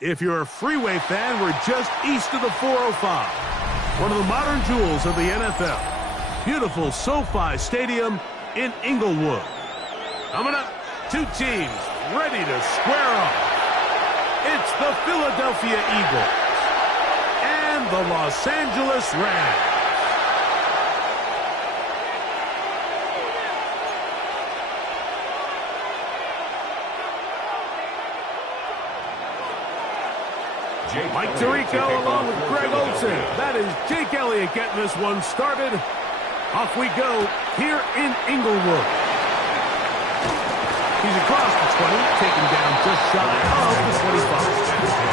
If you're a freeway fan, we're just east of the 405. One of the modern jewels of the NFL. Beautiful SoFi Stadium in Inglewood. Coming up, two teams ready to square off. It's the Philadelphia Eagles and the Los Angeles Rams. Mike Tirico along with Greg Olsen. That is Jake Elliott getting this one started. Off we go here in Inglewood. He's across the 20, taken down just shy of the 25.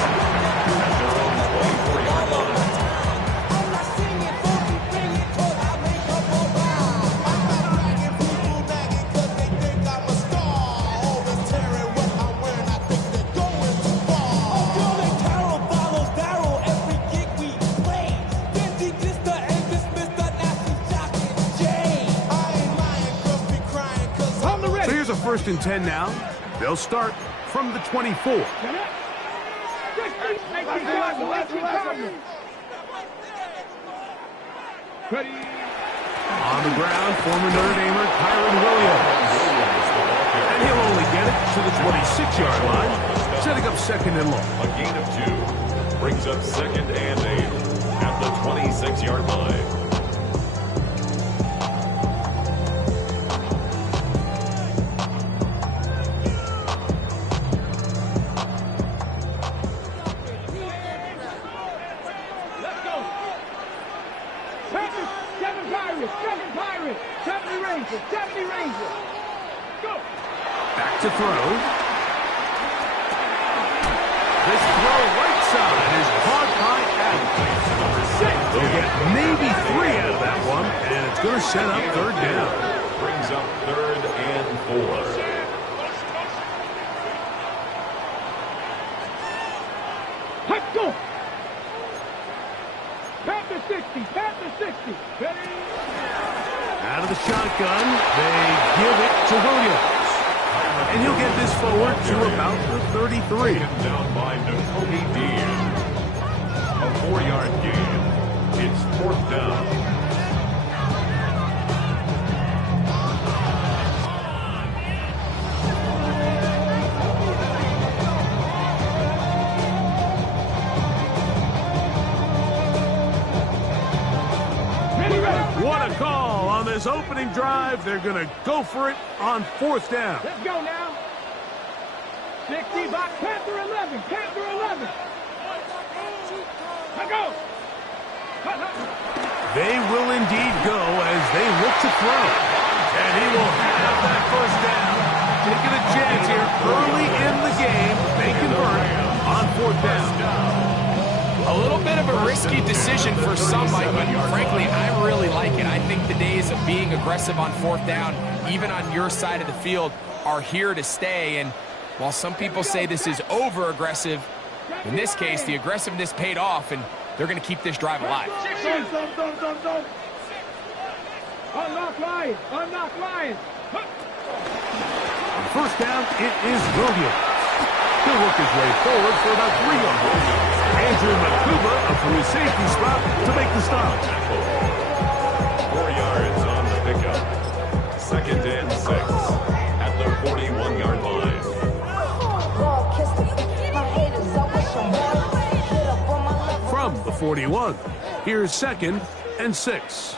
First and 10 now. They'll start from the 24. On the ground, former Notre Damer Kyron Williams. And he'll only get it to the 26-yard line, setting up second and long. A gain of 2 brings up second and 8 at the 26-yard line. Back to throw. This throw right side is caught by Adams. They'll get maybe 3 out of that one, and it's going to set up third down. Brings up third and 4. Let's go. Panther 60, Panther 60. Ready? Out of the shotgun, they give it to Williams. And he'll get this forward to about the 33. Down by Nakobe Dean. A 4-yard gain. It's 4th down. What a call on this opening drive. They're going to go for it on 4th down. Let's go now. 60 box, Panther 11, Panther 11. Let's go. They will indeed go as they look to throw. And he will have that first down. Taking a chance here early in the game. They convert on 4th down. A little bit of a risky decision for some, Mike, but frankly, I really like it. I think the days of being aggressive on 4th down, even on your side of the field, are here to stay. And while some people say this is over-aggressive, in this case, the aggressiveness paid off, and they're going to keep this drive alive. Unlock Lions, unlock Lions. On 1st down, it is Williams. He'll work his way forward for about 3 yards. Andrew Makuba up from his safety spot to make the stop. 4 yards on the pickup. Second and 6 at the 41-yard line. From the 41, here's 2nd and 6.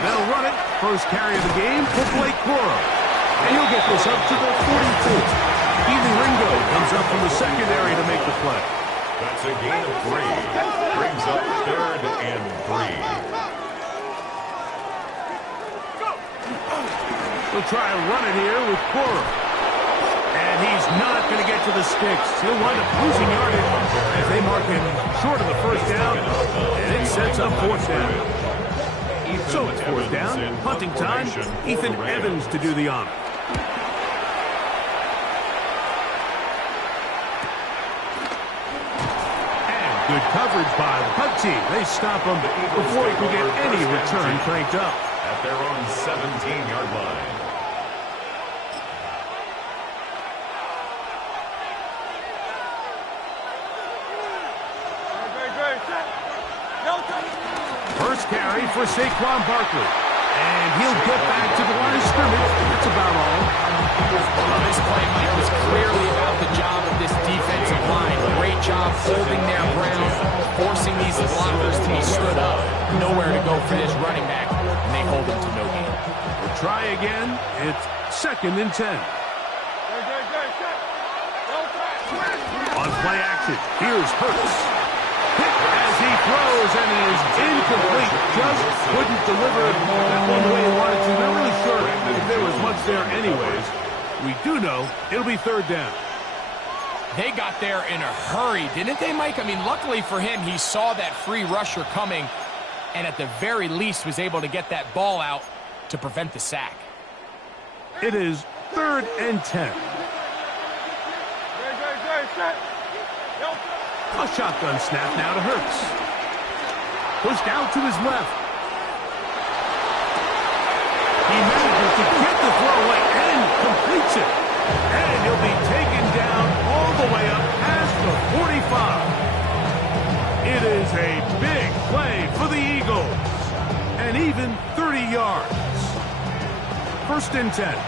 They'll run it. First carry of the game for Blake Corum. And he'll get this up to the 44. Keely Ringo comes up from the secondary to make the play. That's a gain of 3. Brings up third and 3. We'll try a run it here with Corum. And he's not going to get to the sticks. He'll wind up losing yardage as they mark him short of the first down. And it sets up 4th down. So it's 4th down, punting time. Ethan Evans to do the honor. And Good coverage by the punt team. They stop him before he can get any return cranked up. At their own 17-yard line. First carry for Saquon Barkley. And he'll get back to the line of scrimmage. That's about all. Well, this play, Mike, was clearly about the job of this defensive line. Great job holding their ground, forcing these blockers to be stood up. Nowhere to go for this running back, and they hold him to no gain. We'll try again. It's 2nd and 10. On play action, here's Hurts. Hit as he throws, and it is incomplete. Just couldn't deliver that one the way he wanted to. Not really sure if there was much there anyways. We do know it'll be 3rd down. They got there in a hurry, didn't they, Mike? I mean, luckily for him, he saw that free rusher coming and at the very least was able to get that ball out to prevent the sack. It is 3rd and 10. A shotgun snap now to Hurts. Pushed out to his left. He manages to get the throw away and completes it. And he'll be taken down all the way up past the 45. It is a big play for the Eagles. And even 30 yards. 1st and 10.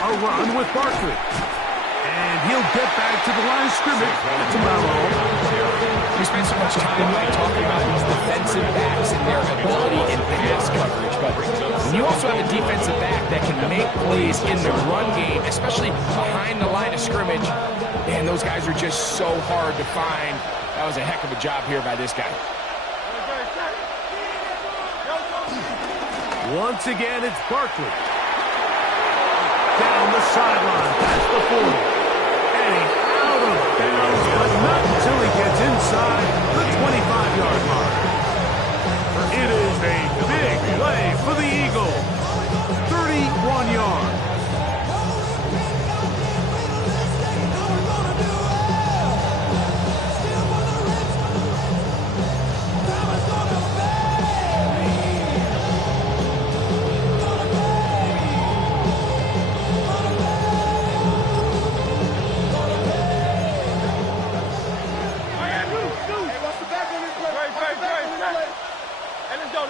A run with Barkley. And he'll get back to the line of scrimmage. That's about all. We spent so much time talking about these defensive backs and their ability in pass coverage, but when you also have a defensive back that can make plays in the run game, especially behind the line of scrimmage, man, those guys are just so hard to find. That was a heck of a job here by this guy. Once again, it's Barkley. Down the sideline, past the 40. And he's out of bounds, but not until he gets inside the 25-yard line. It is a big play for the Eagles. 31 yards.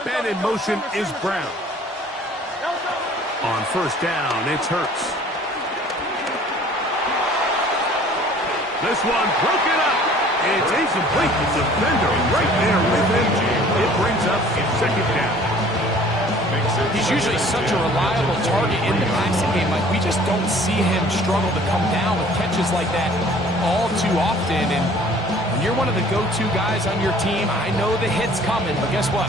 Man in motion is Brown. On 1st down, it's Hurts. This one broken up. It's incomplete. The defender right there with him. It brings up 2nd down. He's usually such a reliable target in the passing game. Like, we just don't see him struggle to come down with catches like that all too often. And when you're one of the go-to guys on your team, I know the hit's coming, but guess what?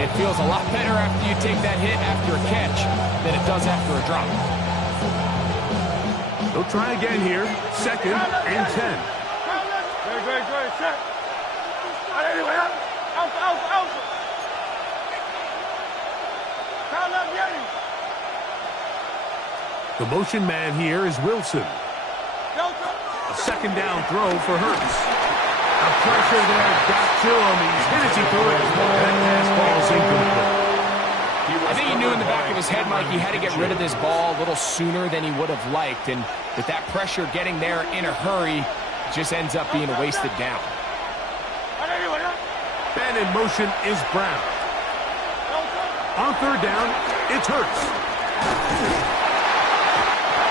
It feels a lot better after you take that hit after a catch than it does after a drop. They'll try again here. 2nd and 10. The motion man here is Wilson. A 2nd down throw for Hurts. The pressure there got to him. He's hit as he threw it. That pass ball's incomplete. I think he knew in the back of his head, Mike, he had to get rid of this ball a little sooner than he would have liked. And with that pressure getting there in a hurry, it just ends up being a wasted down. Man in motion is Brown. On 3rd down, it's Hurts.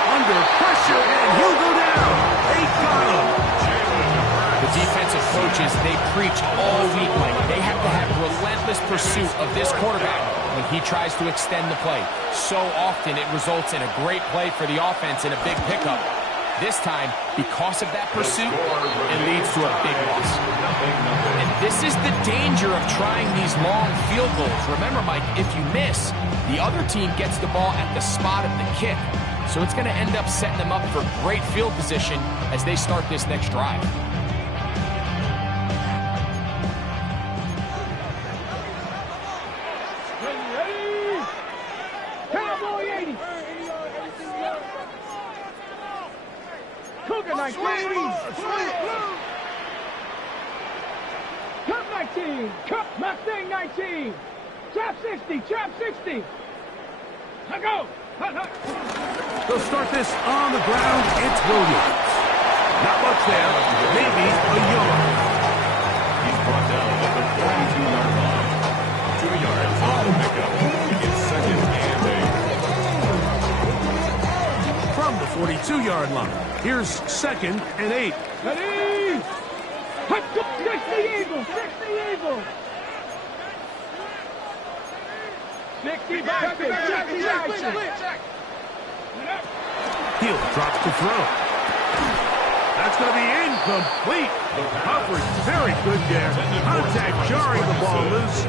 Under pressure, and he'll go down. They got him. The defensive coaches, they preach all week, Mike. They have to have relentless pursuit of this quarterback when he tries to extend the play. So often it results in a great play for the offense and a big pickup. This time, because of that pursuit, it leads to a big loss. And this is the danger of trying these long field goals. Remember, Mike, if you miss, the other team gets the ball at the spot of the kick. So it's going to end up setting them up for great field position as they start this next drive. Cougar 19. Cup 19. Cup Mustang 19. Trap 60. Trap 60. Let go. They'll start this on the ground. It's Williams. Not much there. Maybe a yard. He's brought down at the 42-yard line. 2 yards on the pickup. It's second and 8. From the 42-yard line, here's second and 8. Ready. 60 Eagles. 60 Eagles. 60 back. Hill drops to throw. That's going to be incomplete. Coverage very good there. Contact jarring the ball loose.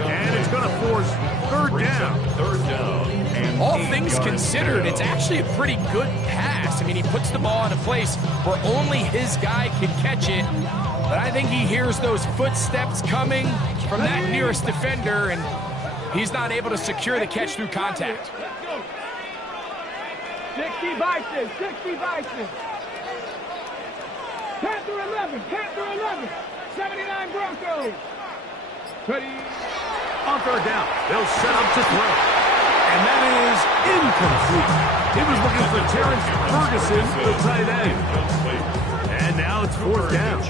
And it's going to force third down. Third down. And All things considered, it's actually a pretty good pass. I mean, he puts the ball in a place where only his guy can catch it. But I think he hears those footsteps coming from that nearest defender, and he's not able to secure the catch through contact. 60 Bison. 60 Bison. Panther 11. Panther 11. 79 Broncos. Ready. On third down, they'll set up to throw. And that is incomplete. He was looking for Terrence Ferguson, the tight end. And now it's fourth down.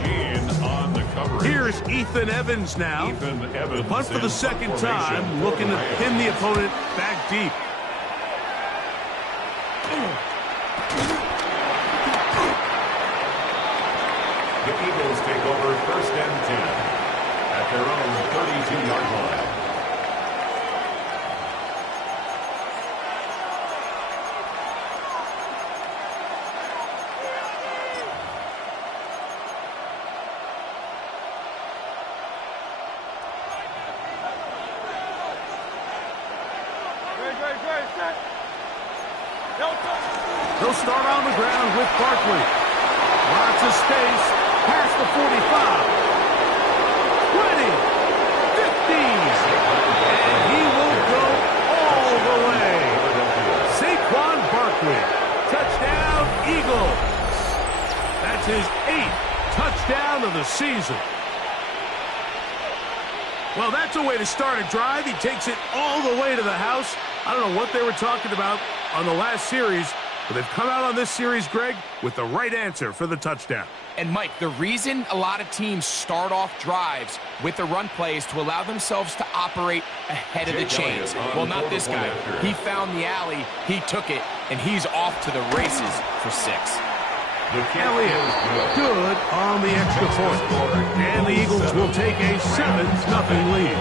On the coverage. Here's Ethan Evans now. Ethan Evans The punt for the in second formation time, for looking to the pin the opponent back deep. The Eagles take over first and 10 at their own 32-yard line. They'll start on the ground with Barkley. Lots of space. Past the 45. 20. 50. And he will go all the way. Saquon Barkley. Touchdown, Eagles. That's his 8th touchdown of the season. Well, that's a way to start a drive. He takes it all the way to the house. I don't know what they were talking about on the last series, but they've come out on this series, Greg, with the right answer for the touchdown. And, Mike, the reason a lot of teams start off drives with the run play is to allow themselves to operate ahead of the chains. Well, not this guy. He found the alley, he took it, and he's off to the races for 6. Elliott, good on the extra point. And the Eagles will take a 7-0 lead.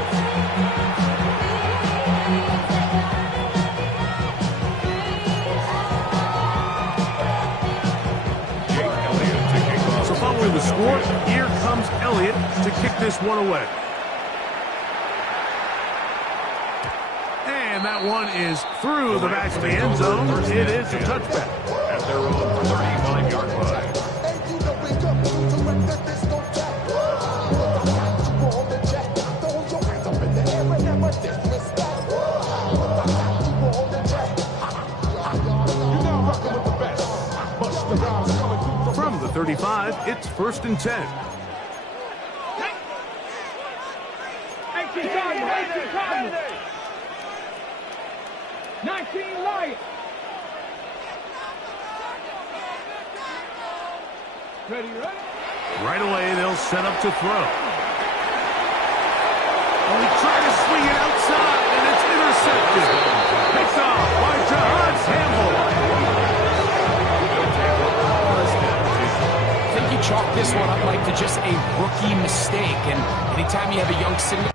Following the score, here comes Elliott to kick this one away. And that one is through the back of the end zone. It is a touchback. At their own 35-yard line. From the 35, it's first and 10. 18 Cardinals. 19 Lions. Ready. Right away, they'll set up to throw. Oh, he tried to swing it outside, and it's intercepted. Picked off by Jahan Campbell. I think you chalk this one up, Mike, to just a rookie mistake. And anytime you have a young sitting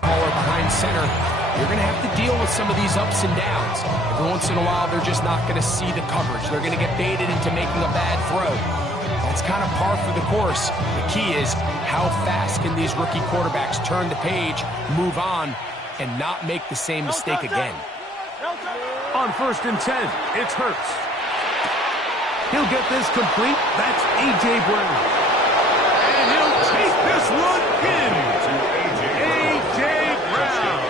caller behind center. you're going to have to deal with some of these ups and downs. Every once in a while, they're just not going to see the coverage. They're going to get baited into making a bad throw. That's kind of par for the course. The key is how fast can these rookie quarterbacks turn the page, move on, and not make the same mistake again. On 1st and 10, it's Hurts. He'll get this complete. That's A.J. Brown. And he'll take this one in. A.J. Brown.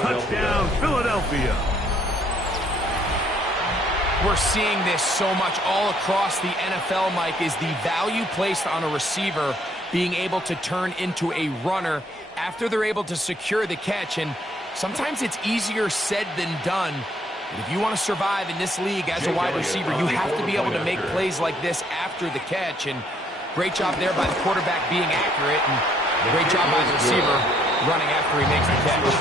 Touchdown, Philadelphia. We're seeing this so much all across the NFL, Mike, is the value placed on a receiver being able to turn into a runner after they're able to secure the catch. And sometimes it's easier said than done. But if you want to survive in this league as a wide receiver, you have to be able to make plays like this after the catch. And great job there by the quarterback being accurate, and great job by the receiver running after he makes the catch.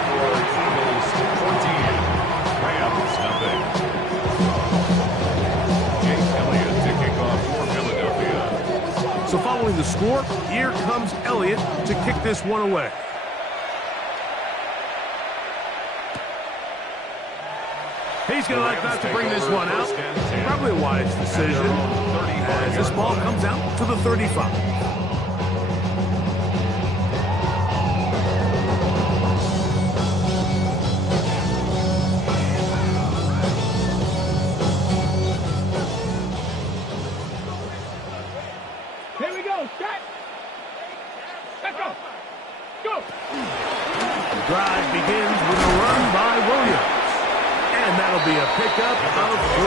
14, Rams nothing. Jake Elliott to kick off for Philadelphia. So following the score, here comes Elliott to kick this one away. He's going to like that to bring this one out. Probably a wise decision as this ball comes out to the 35. Here we go. Set. Let's go. Go. The drive begins with a run by Williams. And that'll be a pickup of 3.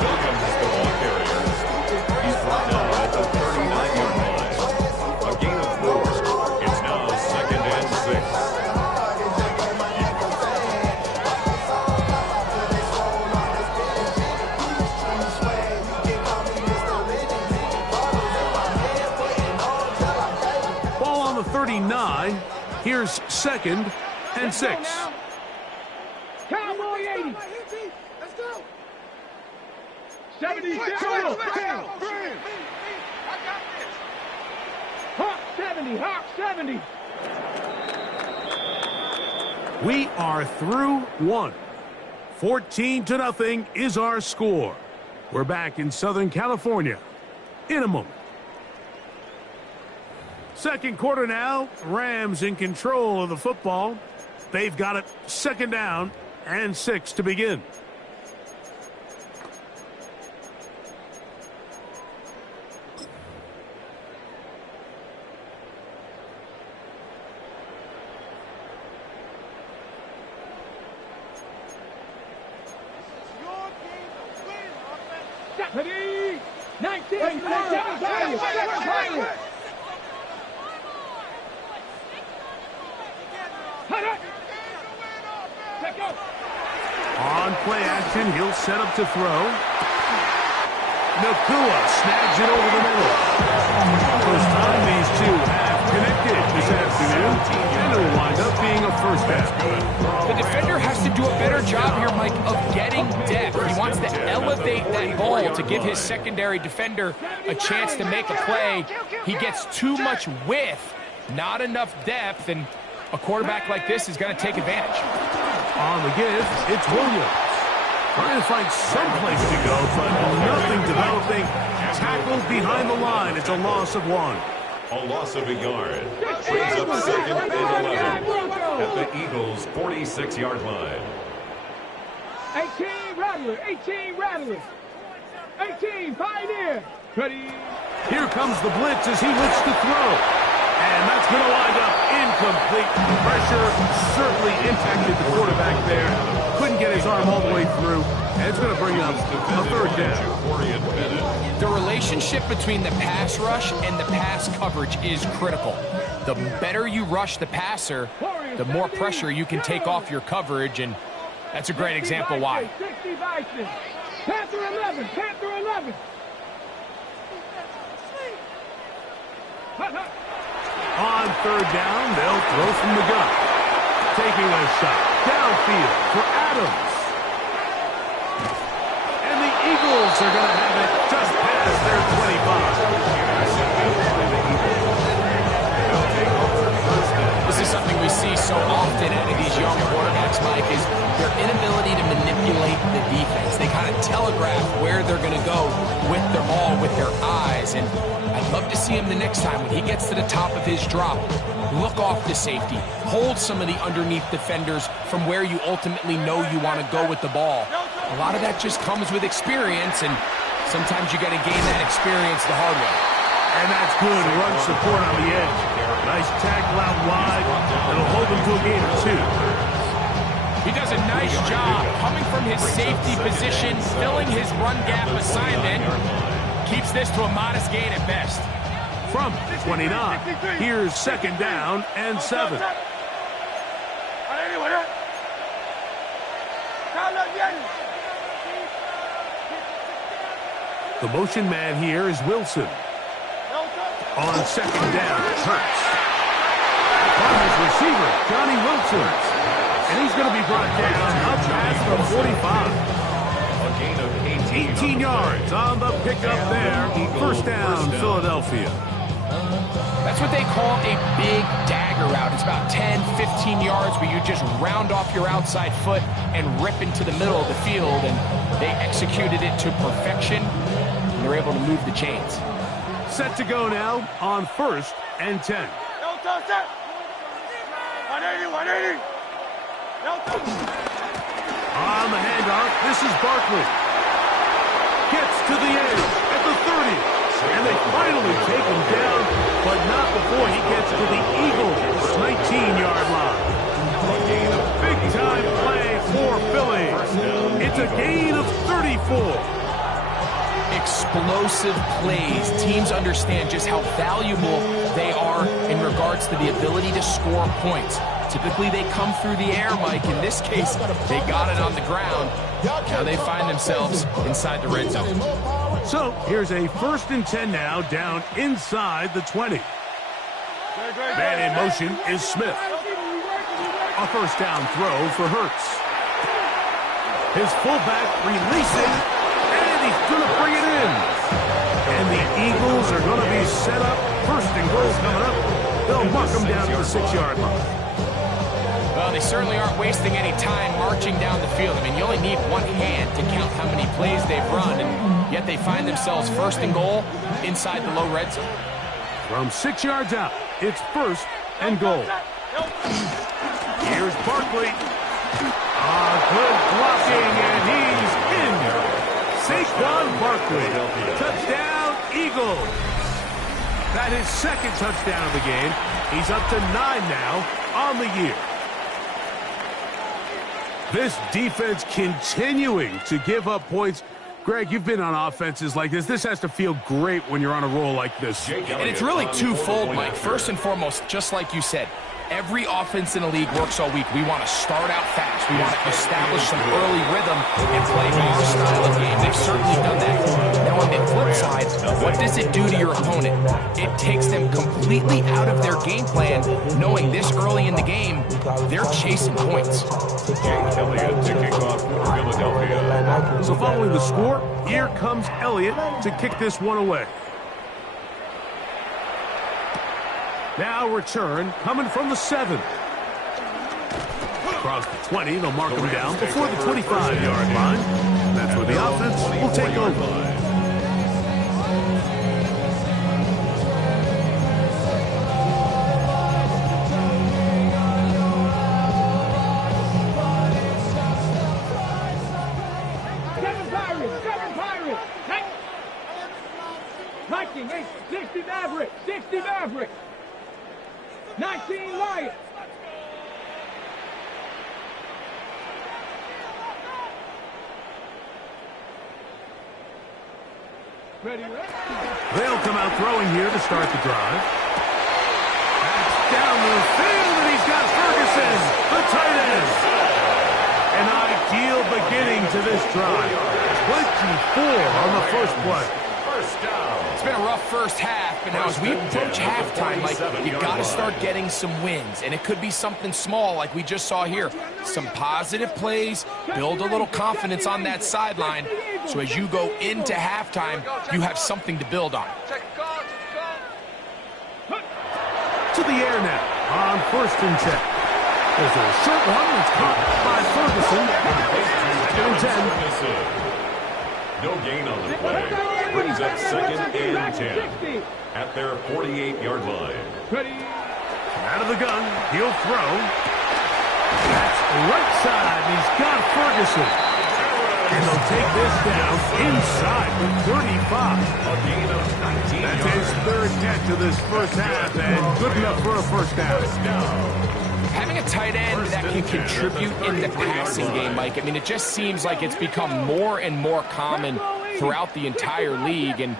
Williams, the ball carrier. He's brought down at the 39-yard line. A gain of 4. It's now 2nd and 6. Ball on the 39. Here's 2nd and 6. Cowboy 80. Let's go. 70. Hawk 70. Hawk 70. We are through 1. 14-0 is our score. We're back in Southern California in a moment. Second quarter now. Rams in control of the football. They've got it 2nd down and 6 to begin. Ready? 19. On play action, he'll set up to throw. Nakua snags it over the middle. First time these two have connected this afternoon, and it'll wind up being a first down. The defender has to do a better job here, Mike, of getting depth. He wants to elevate that ball to give his secondary defender a chance to make a play. He gets too much width, not enough depth, and a quarterback like this is going to take advantage. On the give, it's Williams. Trying to find some place to go, but nothing developing. Tackled behind the line. It's a loss of 1. A loss of a yard. Brings up 2nd and 11 at the Eagles' 46-yard line. 18 Rattler. 18 Rattler. 18 Pioneer. Ready? Here comes the blitz as he looks to throw. And that's going to wind up incomplete. Pressure certainly impacted the quarterback there. Couldn't get his arm all the way through. And it's going to bring up a 3rd down. The relationship between the pass rush and the pass coverage is critical. The better you rush the passer, the more pressure you can take off your coverage, and that's a great example why. 60 Bison. Panther 11. Panther 11. On 3rd down, they'll throw from the gun. Taking a shot downfield for Adams. And the Eagles are going to have it just past their 25. This is something we see so often out of these young quarterbacks. to see him the next time when he gets to the top of his drop. Look off the safety. Hold some of the underneath defenders from where you ultimately know you want to go with the ball. A lot of that just comes with experience, and sometimes you got to gain that experience the hard way. And that's good run support on the edge. Nice tackle out wide. That'll hold him to a gain or two. He does a nice job coming from his safety position, filling his run gap assignment. Keeps this to a modest gain at best. From 29, here's second down and 7. The motion man here is Wilson. On second down, Hurts. On his receiver, Johnny Wilson. And he's going to be brought down up past the 45. A gain of 18 yards on the pickup there. First down, Philadelphia. That's what they call a big dagger route. It's about 10, 15 yards where you just round off your outside foot and rip into the middle of the field. And they executed it to perfection. And they're able to move the chains. Set to go now on first and 10. 180. On the handoff, this is Barkley. Gets to the edge at the 30. And they finally take him down, but not before he gets to the Eagles' 19-yard line. Big-time play for Philly. It's a gain of 34. Explosive plays. Teams understand just how valuable they are in regards to the ability to score points. Typically, they come through the air, Mike. In this case, they got it on the ground. Now they find themselves inside the red zone. So, here's a first and 10 now, down inside the 20. Man in motion is Smith. A first down throw for Hurts. His fullback releasing, and he's going to bring it in. And the Eagles are going to be set up. First and goal coming up. They'll mark them down to the 6-yard line. Well, they certainly aren't wasting any time marching down the field. I mean, you only need one hand to count how many plays they've run, and yet they find themselves first and goal inside the low red zone. From 6 yards out, it's first and goal. Here's Barkley. Good blocking, and he's in. Saquon Barkley. Touchdown, Eagles. That is second touchdown of the game. He's up to 9 now on the year. This defense continuing to give up points. Greg, you've been on offenses like this. This has to feel great when you're on a roll like this. And it's really twofold, Mike. First and foremost, just like you said, every offense in the league works all week. We want to start out fast. We want to establish some early rhythm and play our style of game. They've certainly done that. Now, on the flip side, what does it do to your opponent? It takes them completely out of their game plan, knowing this early in the game, they're chasing points. Elliott to kick off for Philadelphia. So following the score, here comes Elliott to kick this one away. Now return coming from the 7. Across the 20, they'll mark him down before the 25-yard line. That's where the offense will take over. Viking, 60 Maverick, 60 Maverick. 19 Lions. Ready? They'll come out throwing here to start the drive. That's down the field, and he's got Ferguson, the tight end. An ideal beginning to this drive. 24 on the first play. First down. It's been a rough first half, but now as we approach halftime, Mike, you got to start getting some wins, and it could be something small like we just saw here. Some positive plays, build a little confidence on that sideline, so as you go into halftime, you have something to build on. To the air now on first and 10. There's a short one that's caught by Ferguson. Second and 10. No gain on the play. brings up second and 10 60. at their 48-yard line. Ready. Out of the gun, he'll throw. That's right side. He's got Ferguson. And they'll take this down inside the 35. A gain of 19 That's yards. his third catch of this first half, and good enough for a first down. Having a tight end that can contribute in the passing game, Mike, I mean, it just seems like it's become more and more common throughout the entire league. And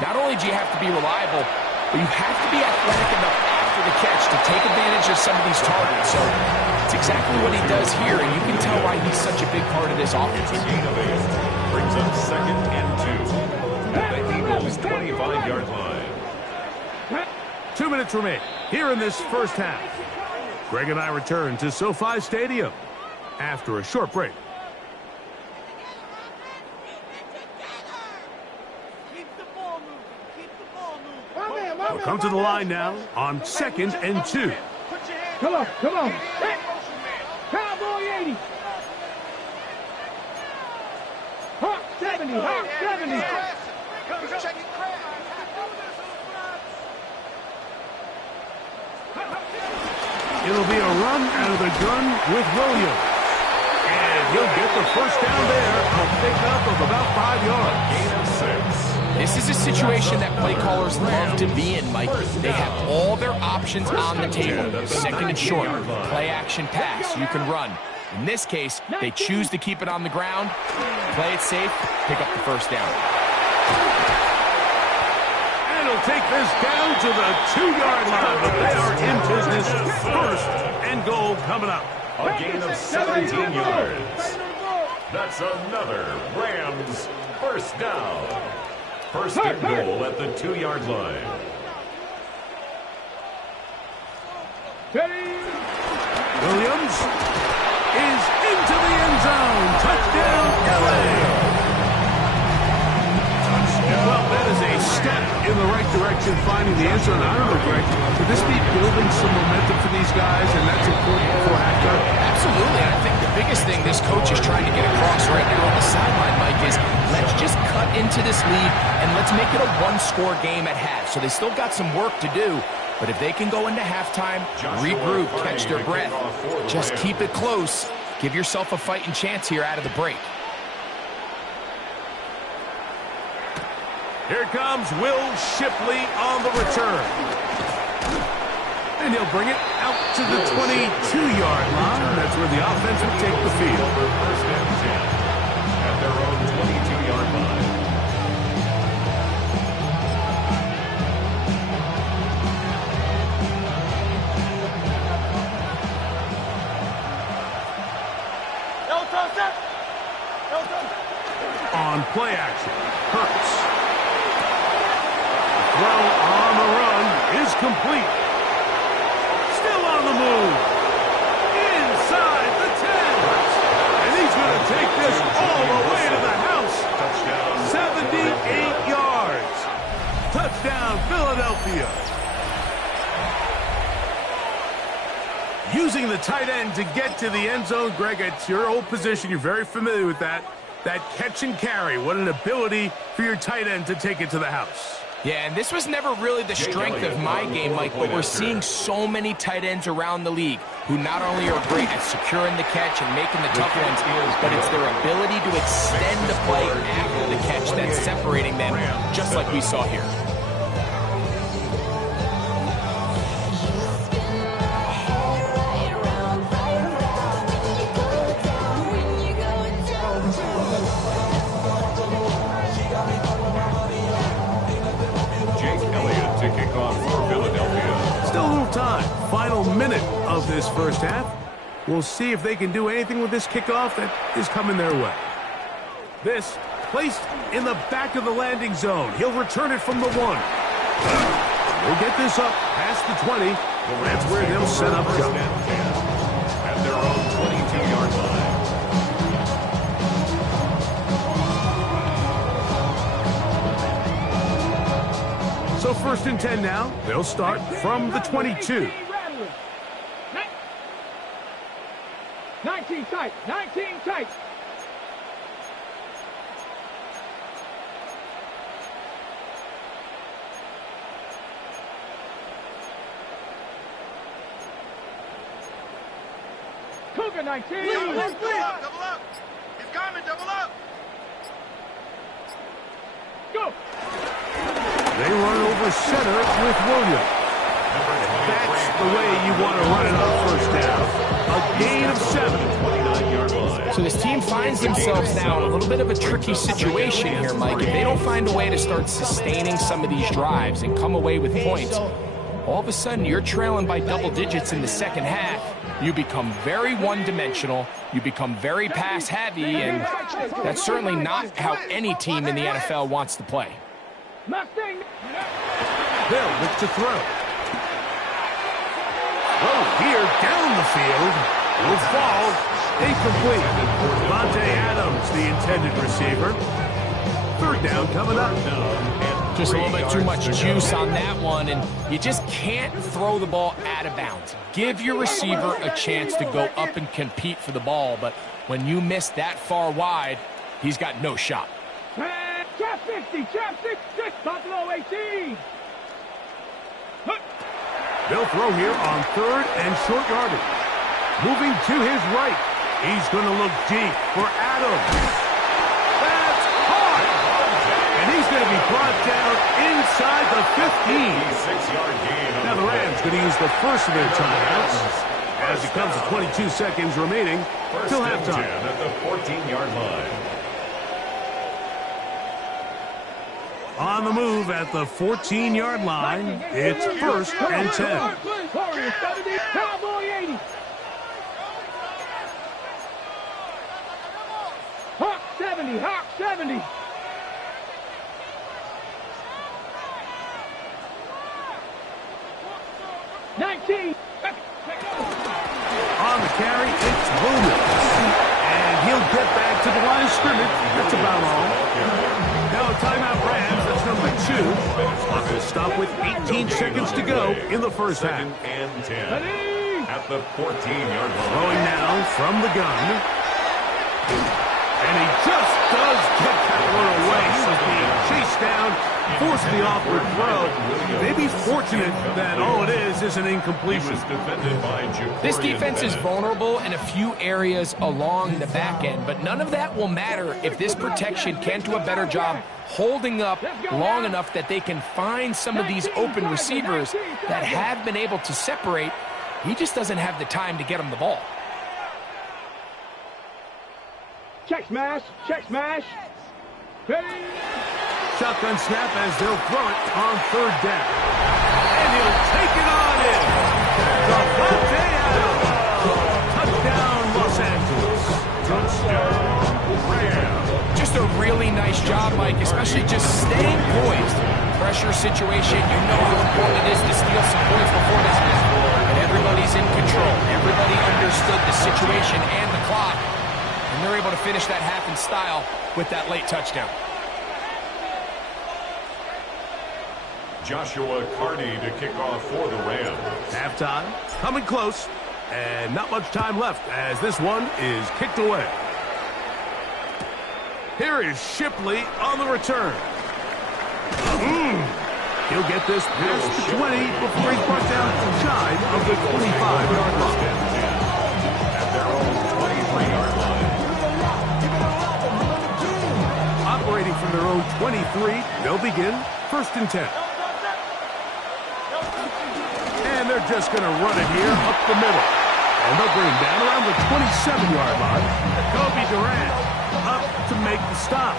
not only do you have to be reliable, but you have to be athletic enough after the catch to take advantage of some of these targets. So it's exactly what he does here, and you can tell why he's such a big part of this offense. It's a gain of 8. Brings up second and 2 at the Eagles' 25-yard line. 2 minutes remain here in this first half. Greg and I return to SoFi Stadium after a short break. We'll come to the line now on 2nd and 2. Come on, come on. Hey. Cowboy 80. Hawk 70, Hawk 70. It'll be a run out of the gun with Williams. And he'll get the first down there. A pickup of about 5 yards. Gain of 6. This is a situation that play callers love to be in, Mike. They have all their options on the table. Second and short, play action pass, you can run. In this case, they choose to keep it on the ground, play it safe, pick up the first down. And he'll take this down to the 2-yard line, but they are in business. First and goal coming up. A gain of 17 yards. That's another Rams first down. First and goal at the 2-yard line. Williams is into the end zone. Touchdown, LA. Well, that is a step in the right direction, finding the end zone. I don't know, Greg, could this be building some momentum for these guys, and that's important before halftime? Absolutely. I think the biggest thing this coach is trying to get across right here on the sideline, Mike, is let's just cut into this lead and let's make it a one-score game at half. So they still got some work to do, but if they can go into halftime, regroup, catch their breath, just keep it close, give yourself a fighting chance here out of the break. Here comes Will Shipley on the return. And he'll bring it out to the 22-yard line. That's where the offense will take the field. First and 10 at their own 22-yard line. On play action, Hurts. Throw on the run is complete. Still on the move. Inside the 10. And he's going to take this all the way to the house. Touchdown. 78 yards. Touchdown, Philadelphia. Using the tight end to get to the end zone, Greg, it's your old position. You're very familiar with that. That catch and carry. What an ability for your tight end to take it to the house. Yeah, and this was never really the strength of my game, Mike, but we're seeing so many tight ends around the league who not only are great at securing the catch and making the tough ones, but it's their ability to extend the play after the catch that's separating them, just like we saw here. Final minute of this first half. We'll see if they can do anything with this kickoff that is coming their way. This placed in the back of the landing zone. He'll return it from the 1. We'll get this up past the 20. That's where they'll set up shop. At their own 22-yard line. So first and 10 now. They'll start from the 22. 19 tight, 19 tight. Cougar 19. Double up, double up, double up. He's coming, double up. Go. They run over center with Williams. That's the way you want to run it on first down. A gain of 7. So this team finds themselves now in a little bit of a tricky situation here, Mike. If they don't find a way to start sustaining some of these drives and come away with points, all of a sudden you're trailing by double digits in the second half. You become very one-dimensional, you become very pass-heavy, and that's certainly not how any team in the NFL wants to play. Mustang. Bill looks to throw. Oh, here down the field. Will fall. Incomplete. Devontae Adams, the intended receiver. Third down coming up. Just a little bit too much juice on that one, and you just can't throw the ball out of bounds. Give your receiver a chance to go up and compete for the ball, but when you miss that far wide, he's got no shot. Trap 60, trap 66, Buffalo 18. They'll throw here on third and short yardage. Moving to his right. He's going to look deep for Adams. That's hard. And he's going to be brought down inside the 15. 6-yard gain. Now the Rams going to use the first of their timeouts as it comes to 22 seconds remaining till halftime. At the 14-yard line. On the move at the 14-yard line, it's first and 10. Warriors 70, Cowboy 80. Hawk 70, Hawk 70. On the carry, it's Williams. And he'll get back to the line of scrimmage. That's about all. Now timeout Rams, that's number 2. Clock will stop with 18 seconds to go in the first half. And 10 at the 14-yard line. Throwing now from the gun. And he just does get that one away. So being chased down, forced the awkward throw. Maybe fortunate that all it is an incompletion. This defense is vulnerable in a few areas along the back end, but none of that will matter if this protection can't do a better job holding up long enough that they can find some of these open receivers that have been able to separate. He just doesn't have the time to get them the ball. Check smash, check smash. Ready? Shotgun snap as they'll throw it on third down. And he'll take it on in. Devontae Adams. Touchdown, Los Angeles. Touchdown, Rams. Just a really nice job, Mike, especially just staying poised. Pressure situation, you know how important it is to steal some points before this half. And everybody's in control. Everybody understood the situation and the clock. And they're able to finish that half in style with that late touchdown. Joshua Carney to kick off for the Rams. Halftime, coming close, and not much time left as this one is kicked away. Here is Shipley on the return. He'll get this past the 20 before he's brought down shy of the 25-yard line. At their own 23-yard line. Operating from their own 23, they'll begin first and 10. And they're just going to run it here up the middle. And they'll bring him down around the 27-yard line. Kobe Durant up to make the stop.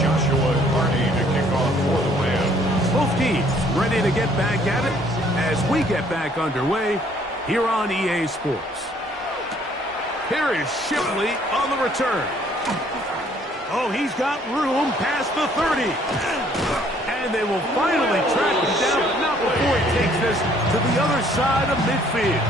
Joshua Carney to kick off for the Rams. Both teams ready to get back at it as we get back underway here on EA Sports. Here is Shipley on the return. Oh, he's got room past the 30. And they will finally track him down, but not before he takes this to the other side of midfield.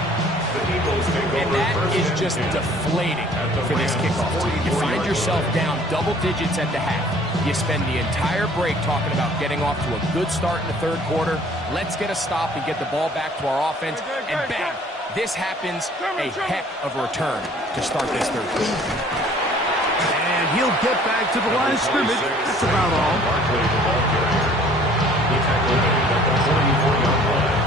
And that is just deflating for this kickoff team. You find yourself down double digits at the half. You spend the entire break talking about getting off to a good start in the third quarter. Let's get a stop and get the ball back to our offense. And bang, this happens, a heck of a return to start this third quarter. And he'll get back to the line of scrimmage. That's about all. The tackle made at the 44-yard line.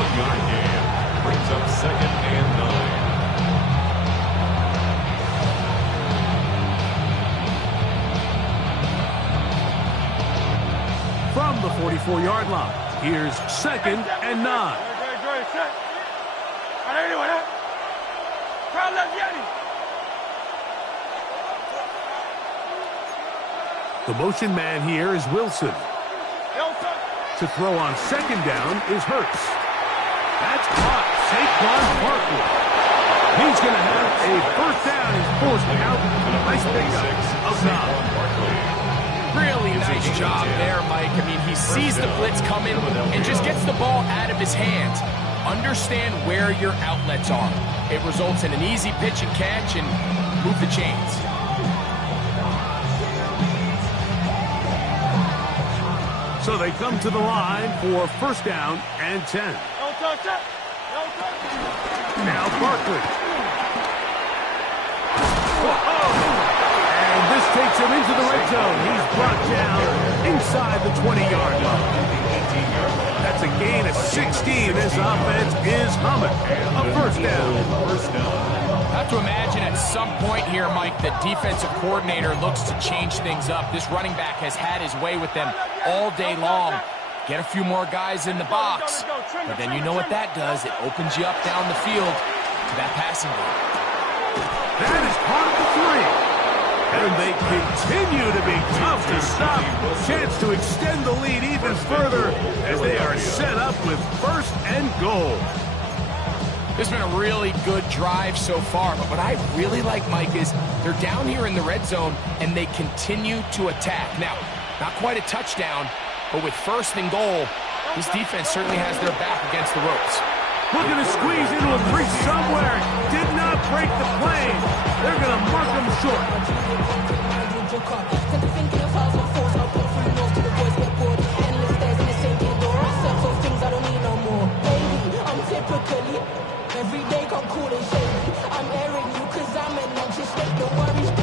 1-yard gain brings up 2nd and 9. From the 44-yard line, here's 2nd and 9. The motion man here is Wilson. To throw on 2nd down is Hurts. That's caught. Saquon Barkley. He's going to have a first down. He's forced out. Nice pickup of Barkley. Really nice job there, Mike. I mean, he sees the blitz coming and just gets the ball out of his hands. Understand where your outlets are. It results in an easy pitch and catch and move the chains. So they come to the line for first down and 10. Now Barkley. And this takes him into the red zone. He's brought down inside the 20-yard line. That's a gain of 16. This offense is humming. A first down. I have to imagine at some point here, Mike, the defensive coordinator looks to change things up. This running back has had his way with them all day long. Get a few more guys in the box. But then you know what that does. It opens you up down the field to that passing game. That is part of the 3. And they continue to be tough to stop. Chance to extend the lead even further as they are set up with 1st and goal. This has been a really good drive so far, but what I really like, Mike, is they're down here in the red zone and they continue to attack. Now, not quite a touchdown, but with 1st and goal, this defense certainly has their back against the ropes. Looking to squeeze into a breach somewhere. Did not break the plane. They're going to mark them short. Every day come cool and shady. I'm airing you cause I'm an anxious state. Don't worry, baby.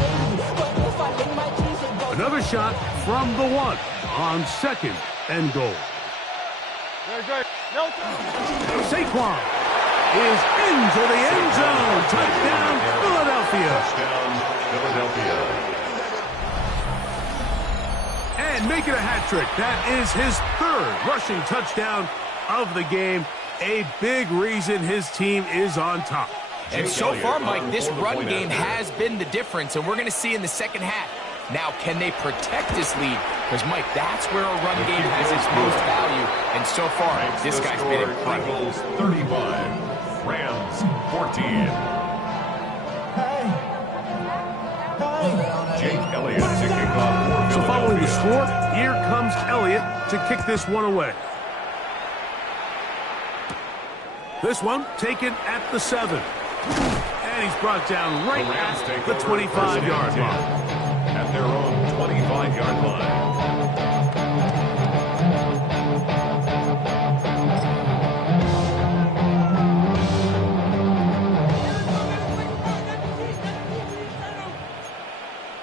But if I link my keys and go. Another shot from the 1 on 2nd and goal. Saquon is into the end zone. Touchdown, Philadelphia. And making a hat trick. That is his 3rd rushing touchdown of the game. A big reason his team is on top. And so far, Mike, this run game has been the difference, and we're going to see in the second half. Now, can they protect this lead? Because, Mike, that's where a run game has its most value. And so far, this guy's been incredible. 35, Rams 14. Jake Elliott to kick off. So following the score, here comes Elliott to kick this one away. This one taken at the 7. And he's brought down right at the 25-yard line. At their own 25-yard line.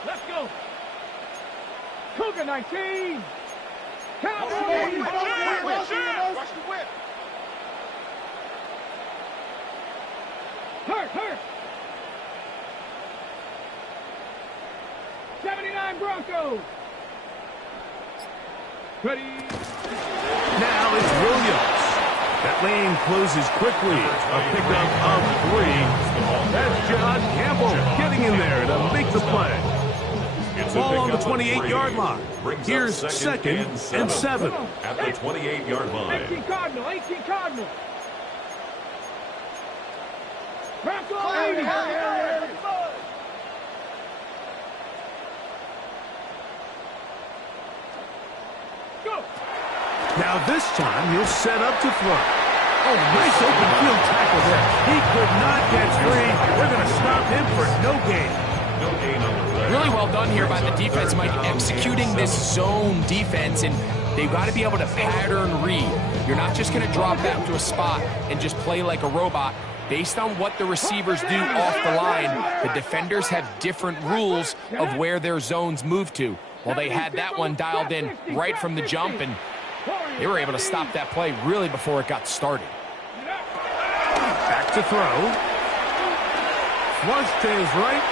Let's go. Cougar 19. Cowboys. Watch the whip. Hurt. 79 Broncos. Ready. Now it's Williams. That lane closes quickly. A pickup of 3. That's John Campbell getting in there to make the play. Ball on the 28-yard line. Here's 2nd and 7. At the 28-yard line. 18 Cardinal. Broncos. 80. Go. Now this time he'll set up to throw. Oh, nice open field tackle there. He could not get free. They're going to stop him for no gain. No gain on the play. Really well done here by the defense, Mike, executing this zone defense, and they've got to be able to pattern read. You're not just going to drop back to a spot and just play like a robot. based on what the receivers do off the line, the defenders have different rules of where their zones move to. Well, they had that one dialed in right from the jump, and they were able to stop that play really before it got started. Back to throw. Flush to his right.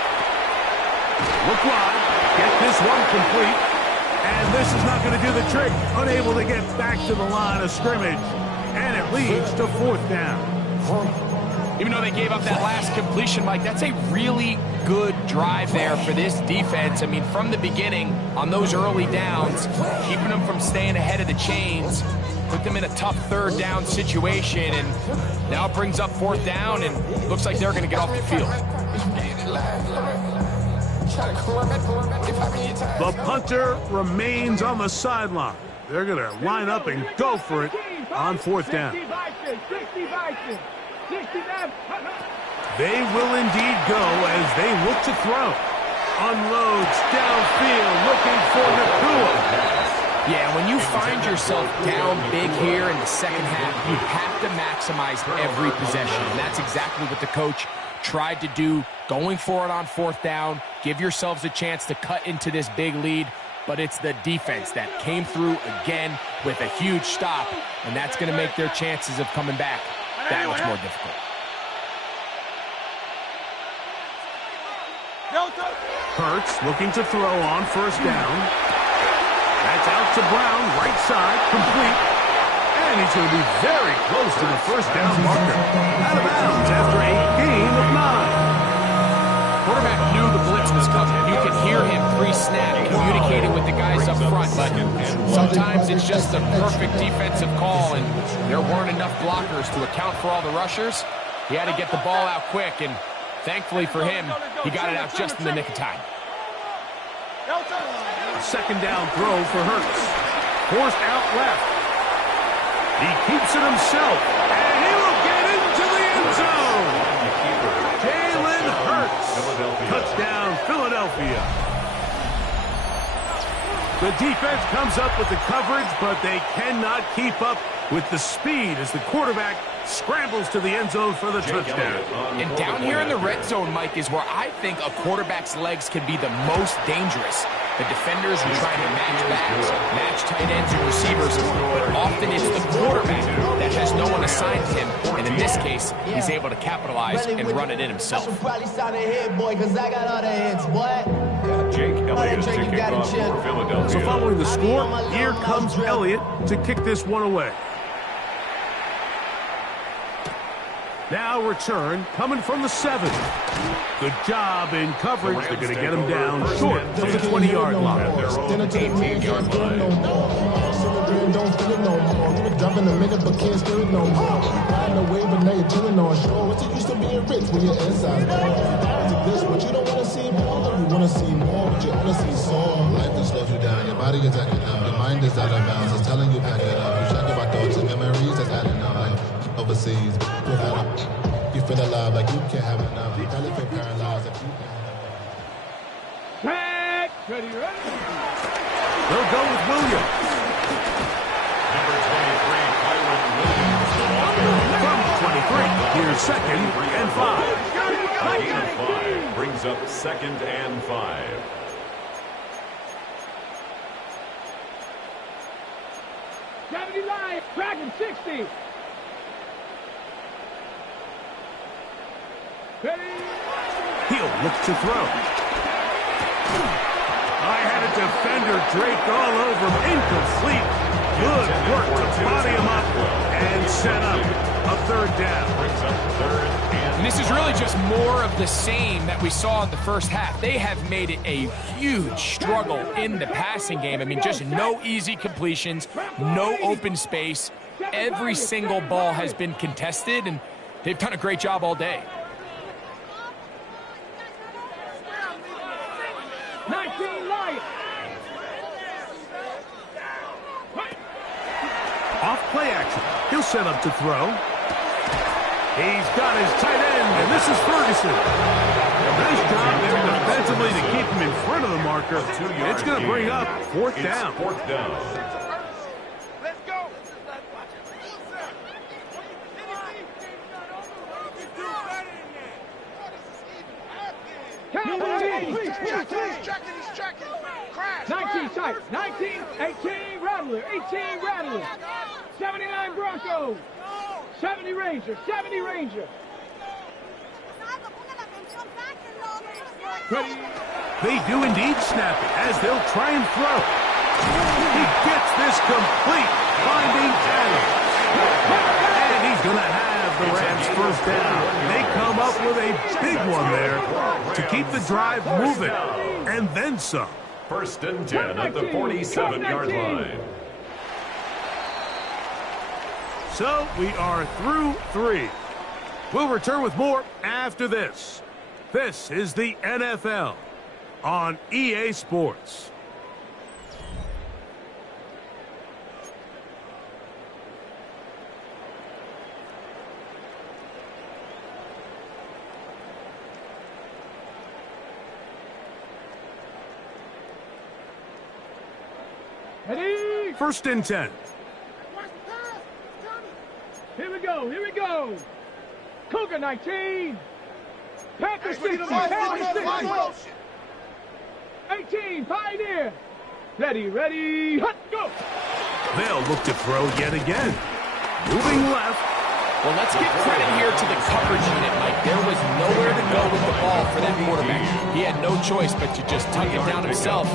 Look wide. Get this one complete. And this is not going to do the trick. Unable to get back to the line of scrimmage. And it leads to 4th down. Even though they gave up that last completion, Mike, that's a really good drive there for this defense. I mean, from the beginning, on those early downs, keeping them from staying ahead of the chains, put them in a tough 3rd down situation, and now it brings up 4th down, and looks like they're going to get off the field. The punter remains on the sideline. They're going to line up and go for it on 4th down. They will indeed go as they look to throw. Unloads downfield looking for Nakua. Yeah, when you find yourself down big here in the second half, you have to maximize every possession. And that's exactly what the coach tried to do, going for it on 4th down. Give yourselves a chance to cut into this big lead. But it's the defense that came through again with a huge stop. And that's going to make their chances of coming back that much more difficult. Hurts looking to throw on 1st down. That's out to Brown, right side, complete. And he's going to be very close to the 1st down marker. Out of bounds after a gain of 9. Quarterback knew the blitz was coming. You could hear him pre-snap communicating with the guys up front, but sometimes it's just a perfect defensive call, and there weren't enough blockers to account for all the rushers. He had to get the ball out quick, and thankfully for him, he got it out just in the nick of time. A 2nd down throw for Hurts. Forced out left. He keeps it himself, and he will get into the end zone. Jalen Hurts. Touchdown, Philadelphia. The defense comes up with the coverage, but they cannot keep up with the speed as the quarterback scrambles to the end zone for the touchdown. And down here in the red zone, Mike, is where I think a quarterback's legs can be the most dangerous. The defenders are trying to match backs, match tight ends and receivers, but often it's the quarterback that has no one assigned to him. And in this case, he's able to capitalize and run it in himself. Jake Elliott to kick off for Philadelphia. So following the score, here comes Elliott to kick this one away. Now return coming from the 7. Good job in coverage. They're going to get him down short of the 20-yard line. At their own 18-yard line. Drop in a minute, but can't steer it no more. Riding the wave, but now you're chilling on shore. What's it used to being rich when your inside's gone? This, but you don't want to see more. You want to see more, but you want to see sore. Life that slows you down. Your body is acting up. Your mind is out of bounds. It's telling you back it up. You check about thoughts and memories that's adding up. Overseas, you feel alive like you can't have enough. You probably feel paralyzed if you can't have enough. Ready. They'll go with Williams. Number 23, Kyron Williams. From 23, here's 2nd and 5. Gain of 5 brings up 2nd and 5. Dragon 60. He'll look to throw. I had a defender draped all over him. Incomplete. Good work to body him up and set up a 3rd down. Brings up 3rd and And this is really just more of the same that we saw in the first half. They have made it a huge struggle in the passing game. I mean, just no easy completions, no open space. Every single ball has been contested, and they've done a great job all day. 19 Lions. Off play action. He'll set up to throw. He's got his tight end, and this is Ferguson. Nice job there defensively to keep him in front of the marker. It's going to bring up 4th down. 4th down. Let's go. He's checking. Crash. 19 tight. 19, 18 Rattler. 18 Rattler. 79 Bronco. 70 Ranger. 70 Ranger. Ready. They do indeed snap it as they'll try and throw. He gets this complete, finding Adams. And he's going to have the Rams first down. They come up with a big one there to keep the drive moving. And then some. First and 10 at the 47-yard line. So we are through 3. We'll return with more after this. This is the NFL on EA Sports. Ready. First and 10. Here we go. Cougar 19. Panthers 50. 18, Pioneer. Ready, hut, go. They'll look to throw yet again. Moving left. Well, let's give credit here to the coverage unit, Mike. There was nowhere to go with the ball for that quarterback. He had no choice but to just tuck it down himself,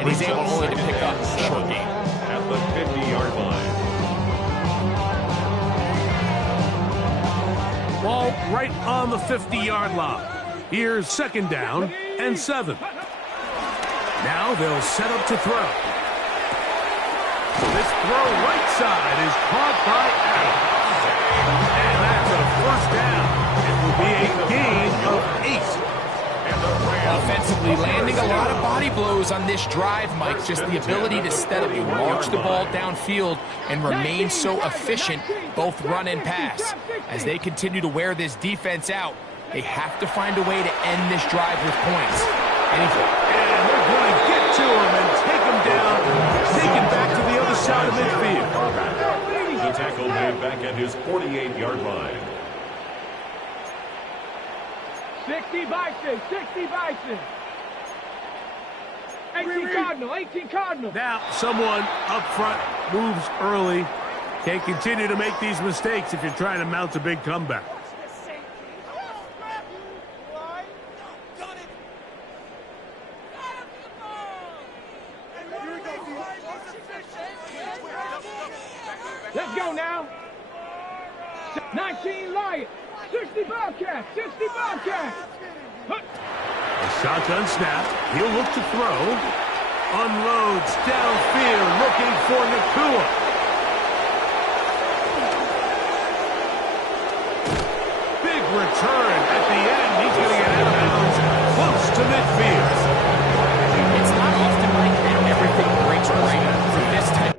and he's able only to pick up a short gain. At the 50-yard line. Ball right on the 50-yard line. Here's second down and 7. Now they'll set up to throw. This throw right side is caught by Adams. And that's a first down. It will be a gain of 8. Offensively, landing a lot of body blows on this drive, Mike. Just the ability to steadily march the ball downfield and remain so efficient, both run and pass. As they continue to wear this defense out, they have to find a way to end this drive with points. And they're going to get to him and take him down, take him back to the other side of midfield. The tackle made back at his 48-yard line. 60 Bison. 18 Cardinal. Now someone up front moves early. Can't continue to make these mistakes if you're trying to mount a big comeback. Let's go now. 19 Lions. 60 Bobcats. A shotgun snap. He'll look to throw. Unloads downfield looking for Nakua. Big return at the end. He's going to get out of bounds close to midfield. It's not often like that everything breaks right for this type.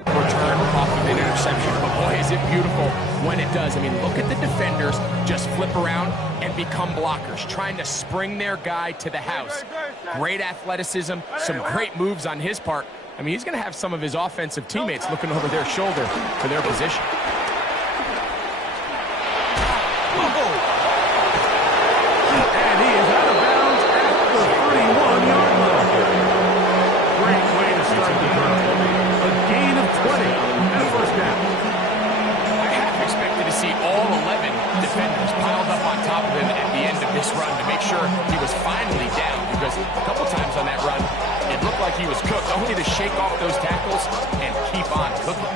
Return off of an interception, but boy, is it beautiful when it does. I mean, look at the defenders just flip around and become blockers, trying to spring their guy to the house. Great athleticism, some great moves on his part. I mean, he's going to have some of his offensive teammates looking over their shoulder for their position. And he is out of bounds at the 31-yard line. Great way to start the drive. A gain of 20 and a first down. I half expected to see all 11 defenders piled up on top of him at the end of this run to make sure he was finally down, because a couple times on that run, it looked like he was cooked, only to shake off those tackles and keep on cooking.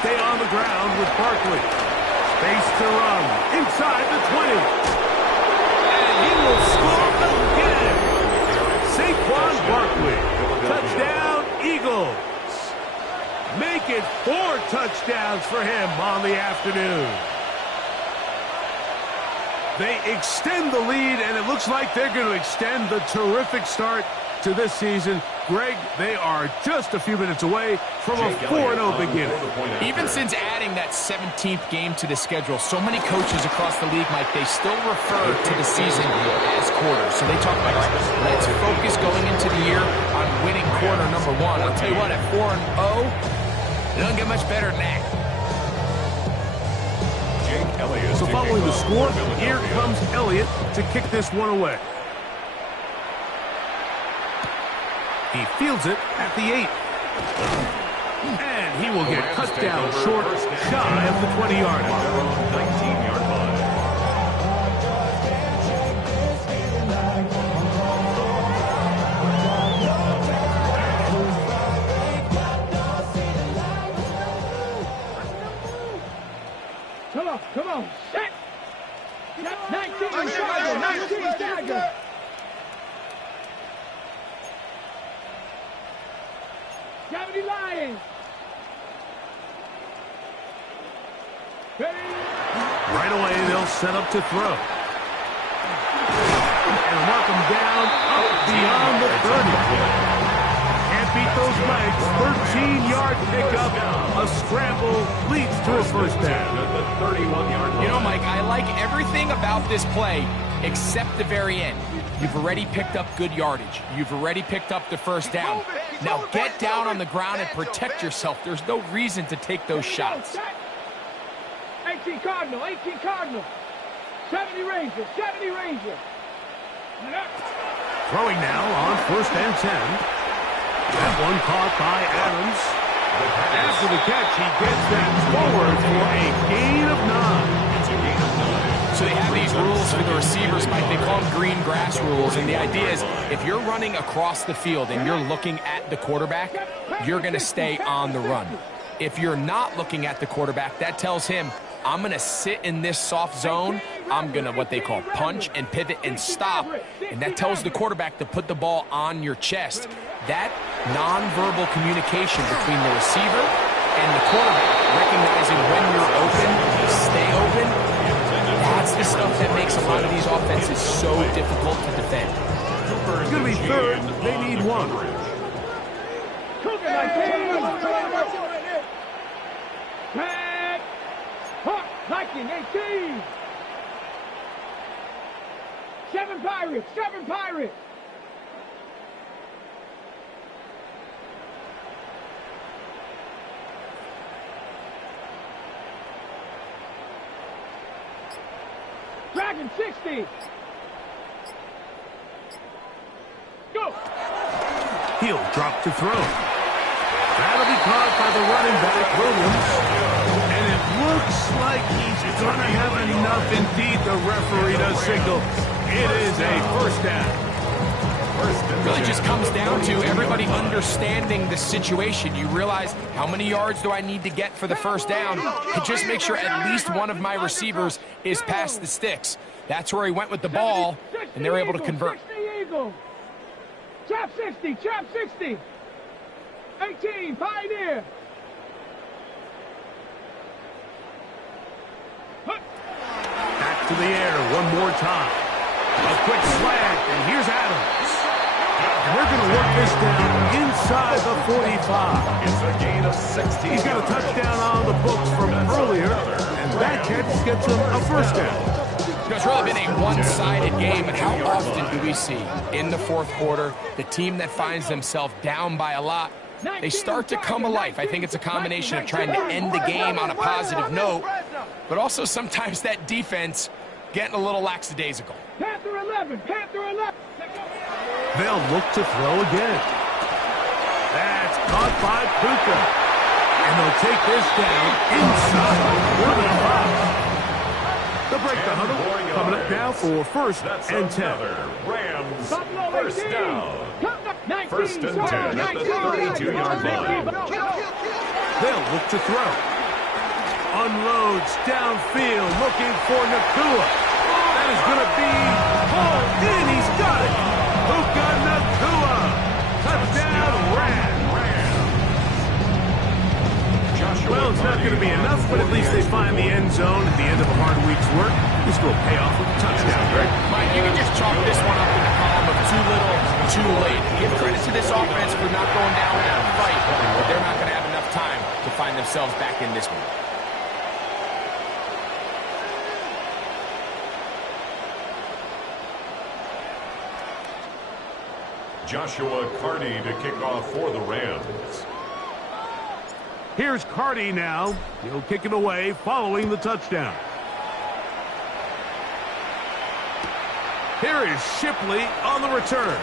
stay on the ground with Barkley. Space to run inside the 20. And he will score again. Saquon Barkley. Touchdown, Eagles. Make it 4 touchdowns for him on the afternoon. They extend the lead, and it looks like they're going to extend the terrific start to this season. Greg, they are just a few minutes away from a 4-0 beginning. Even since adding that 17th game to the schedule, so many coaches across the league, Mike, they still refer to the season as quarters. So they talk about, all right, let's focus going into the year on winning quarter number 1. I'll tell you what, at 4-0, it doesn't get much better than that. So following the score, here comes Elliott to kick this one away. He fields it at the 8. And he will get cut down short, shy of the 20-yard line. 19-yard line. Come on, set! 19 Tiger! 70 Lions! Right away, they'll set up to throw. And mark him down up beyond the 30. Can't beat those legs. 13-yard pickup. A scramble leads to a first down. You know, Mike, I like everything about this play except the very end. You've already picked up good yardage. You've already picked up the first down. Now get down on the ground and protect yourself. There's no reason to take those shots. 18 Cardinal, 18 Cardinal. 70 Ranger, 70 Ranger. Throwing now on 1st and 10. That one caught by Adams. After the catch, he gets that forward for a gain of 9. It's a gain of 9. So they have these rules for the receivers, Mike. They call them green grass rules. And the idea is if you're running across the field and you're looking at the quarterback, you're going to stay on the run. If you're not looking at the quarterback, that tells him, I'm going to sit in this soft zone. I'm going to what they call punch and pivot and stop. And that tells the quarterback to put the ball on your chest. That nonverbal communication between the receiver and the quarterback, recognizing when you're open, stay open, that's the stuff that makes a lot of these offenses so difficult to defend. It's going to be 3rd. They need 1. Viking 18. 7 Pirates, 7 Pirates. Dragon 60. Go. He'll drop to throw. That'll be caught by the running back, Williams. And it looks like he's going to have enough. Indeed, the referee does signal. It is a first down. It really just comes down to everybody understanding the situation. You realize how many yards do I need to get for the first down, and just make sure at least one of my receivers is past the sticks. That's where he went with the ball, and they were able to convert. 60 Eagle. Trap 60, trap 60. 18, Pioneer. Back to the air one more time. A quick slant, and here's Adams. And they're going to work this down inside the 45. It's a gain of 16. He's got a touchdown on the books from earlier, and that catch gets him a first down. It's really been a one-sided game, and how often do we see in the 4th quarter the team that finds themselves down by a lot, they start to come alive. I think it's a combination of trying to end the game on a positive note, but also sometimes that defense getting a little lackadaisical. Panther 11, Panther 11. They'll look to throw again. That's caught by Puka. And they'll take this down inside more than 5. They'll break the huddle. Coming up now for 1st and 10. Rams first down. 1st and 10 at the 32-yard line. They'll look to throw. unloads downfield, looking for Nakua. That is going to be pulled in. He's got it. Puka Nakua. Touchdown, Rams. Well, it's not going to be enough, but at least they find the end zone at the end of a hard week's work. This will pay off with a touchdown, Greg. Mike, you can just chalk this one up in the column of too little, too late. Give credit to this offense for not going down without a fight, but they're not going to have enough time to find themselves back in this one. Joshua Carty to kick off for the Rams. Here's Carty now. He'll kick it away following the touchdown. Here is Shipley on the return.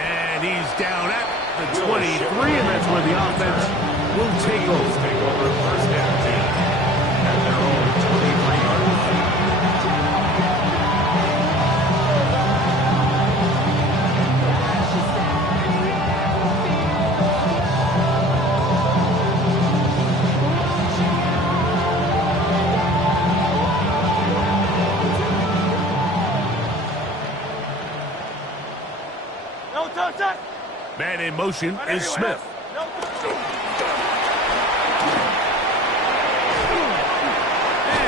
And he's down at the 23, and that's where the offense will take over. First down 10 at their own 23-yard line. Man in motion is Smith. And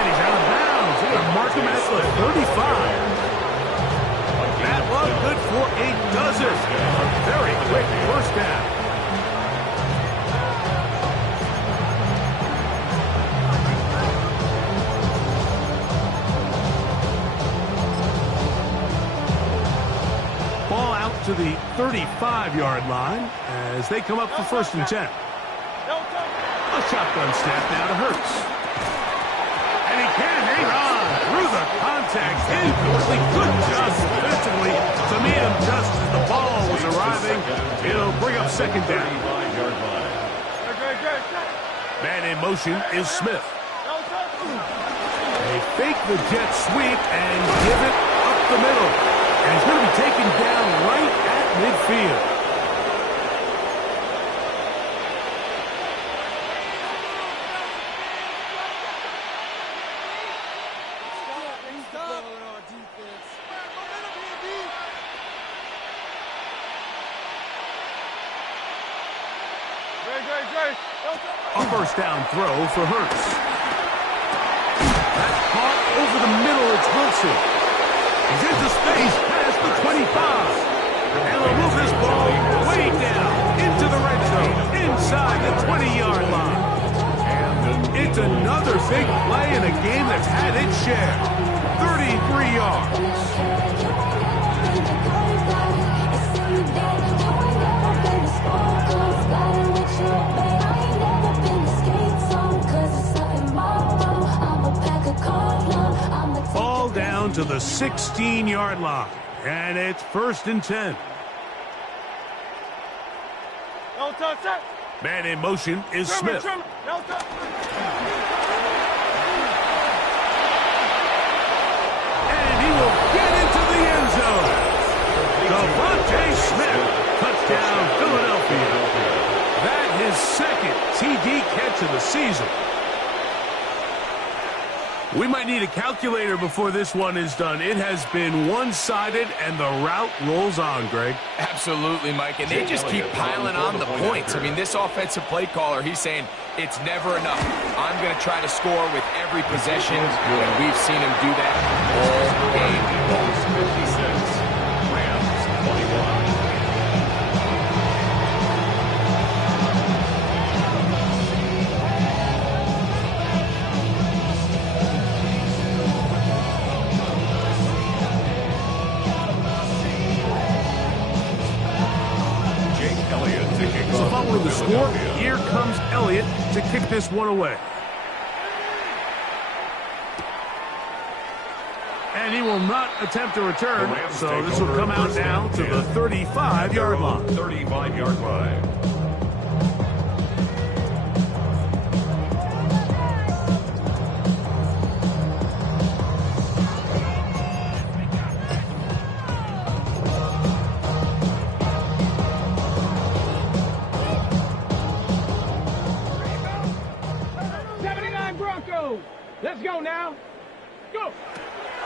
he's out of bounds. They're going to mark him at the 35. That one good for a dozen. A very quick first down. To the 35-yard line as they come up for 1st and 10. A shotgun snap now to Hurts. And he can hang on through the contact. Incomplete. Good job defensively to meet him just as the ball was arriving. It'll bring up 2nd down. Man in motion is Smith. They fake the jet sweep and give it up the middle. And he's going to be taken down right at midfield. A 1st down throw for Hurts. That's caught over the middle. It's Wilson. He's into space past the 25. And they'll move this ball way down into the red zone, inside the 20-yard line. It's another big play in a game that's had its share. 33 yards. Ball down to the 16-yard line, and it's 1st and 10. Man in motion is Smith. And he will get into the end zone. Devontae Smith, touchdown Philadelphia. That his 2nd TD catch of the season. We might need a calculator before this one is done. It has been one-sided, and the route rolls on, Greg. Absolutely, Mike, and they just keep piling on the points. I mean, this offensive play caller, he's saying it's never enough. I'm going to try to score with every possession, and we've seen him do that all game. 56, Rams 21. So following the score, here comes Elliott to kick this one away. And he will not attempt a return, so this will come out now to the 35-yard line. 35-yard line. go now. Go.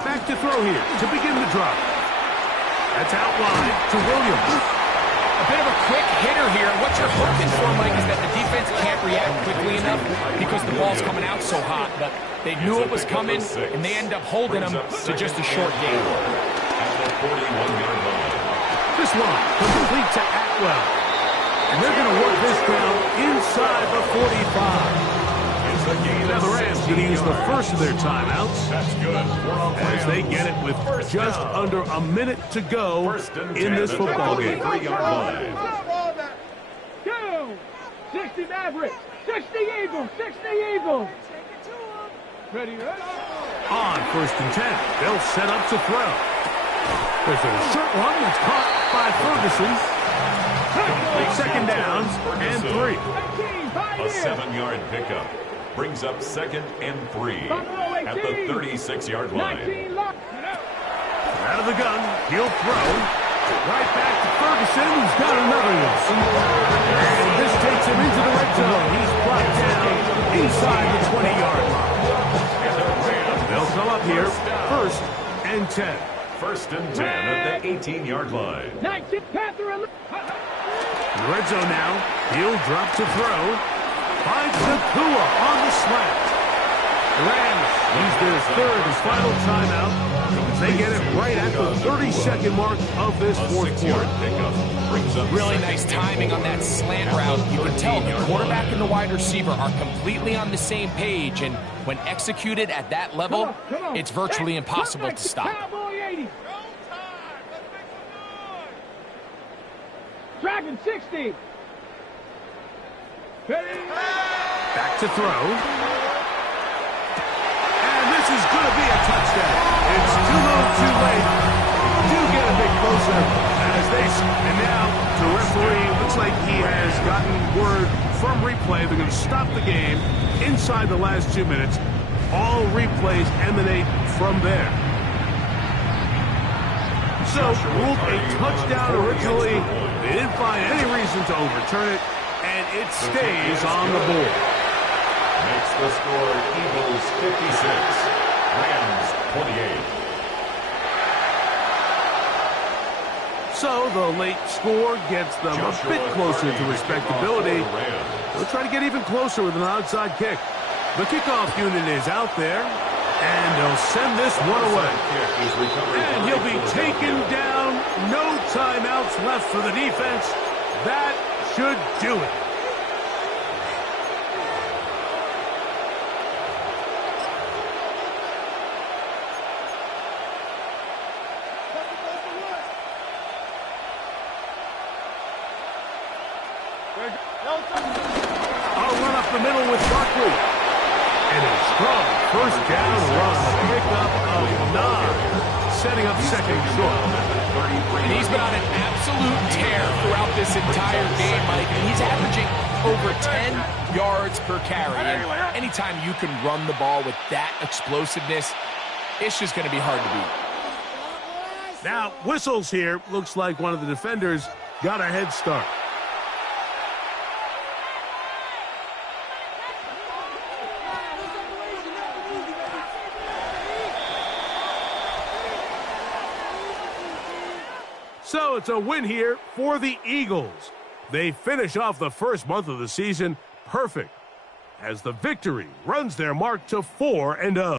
Back to throw here to begin the drive. That's out wide to Williams. A bit of a quick hitter here. What you're hoping for, Mike, is that the defense can't react quickly enough because the ball's coming out so hot. But they knew it was coming, and they end up holding them to just a short game. This one complete to Atwell. And they're going to work this down inside the 45. Now the Rams going to use the first of their timeouts. That's good. As they get it with just under a minute to go in this football game. 3-yard line. Go. 60 Mavericks. 60 Eagles. 60 Eagles. Ready, ready. On 1st and 10, they'll set up to throw. There's a short one that's caught by Ferguson. Second downs and 3. A 7-yard pickup brings up 2nd and 3 at the 36-yard line. Out of the gun, he'll throw. Right back to Ferguson, who's got another one. And this takes him into the red zone. He's brought down inside the 20-yard line. They'll come up here, 1st and 10. 1st and 10 at the 18-yard line. 19 Panther. In the red zone now, he'll drop to throw. Finds Nakua on the slant. The Rams use their 3rd and final timeout as they get it right at the 32nd mark of this 4th quarter. Really nice timing on that slant route. You can tell the quarterback and the wide receiver are completely on the same page, and when executed at that level, it's virtually impossible to stop. Dragon 60. Back to throw. And this is going to be a touchdown. It's too little, too late. Do get a bit closer as they... And now the referee looks like he has gotten word from replay. They're going to stop the game inside the last 2 minutes. All replays emanate from there. So, ruled a touchdown originally. They didn't find any reason to overturn it. And it stays on the board. Makes the score Eagles 56, Rams 28. So the late score gets them a bit closer to respectability. They'll try to get even closer with an onside kick. The kickoff unit is out there, and they'll send this one away. And he'll be taken down. No timeouts left for the defense. That should do it. I'll run up the middle with Barkley. And a strong 1st down run. Pickup of 9. Setting up 2nd short. And he's been on an absolute tear throughout this entire game, Mike. And he's averaging over 10 yards per carry. And anytime you can run the ball with that explosiveness, it's just going to be hard to beat. Now, whistles here. Looks like one of the defenders got a head start. So it's a win here for the Eagles. They finish off the first month of the season perfect as the victory runs their mark to 4-0.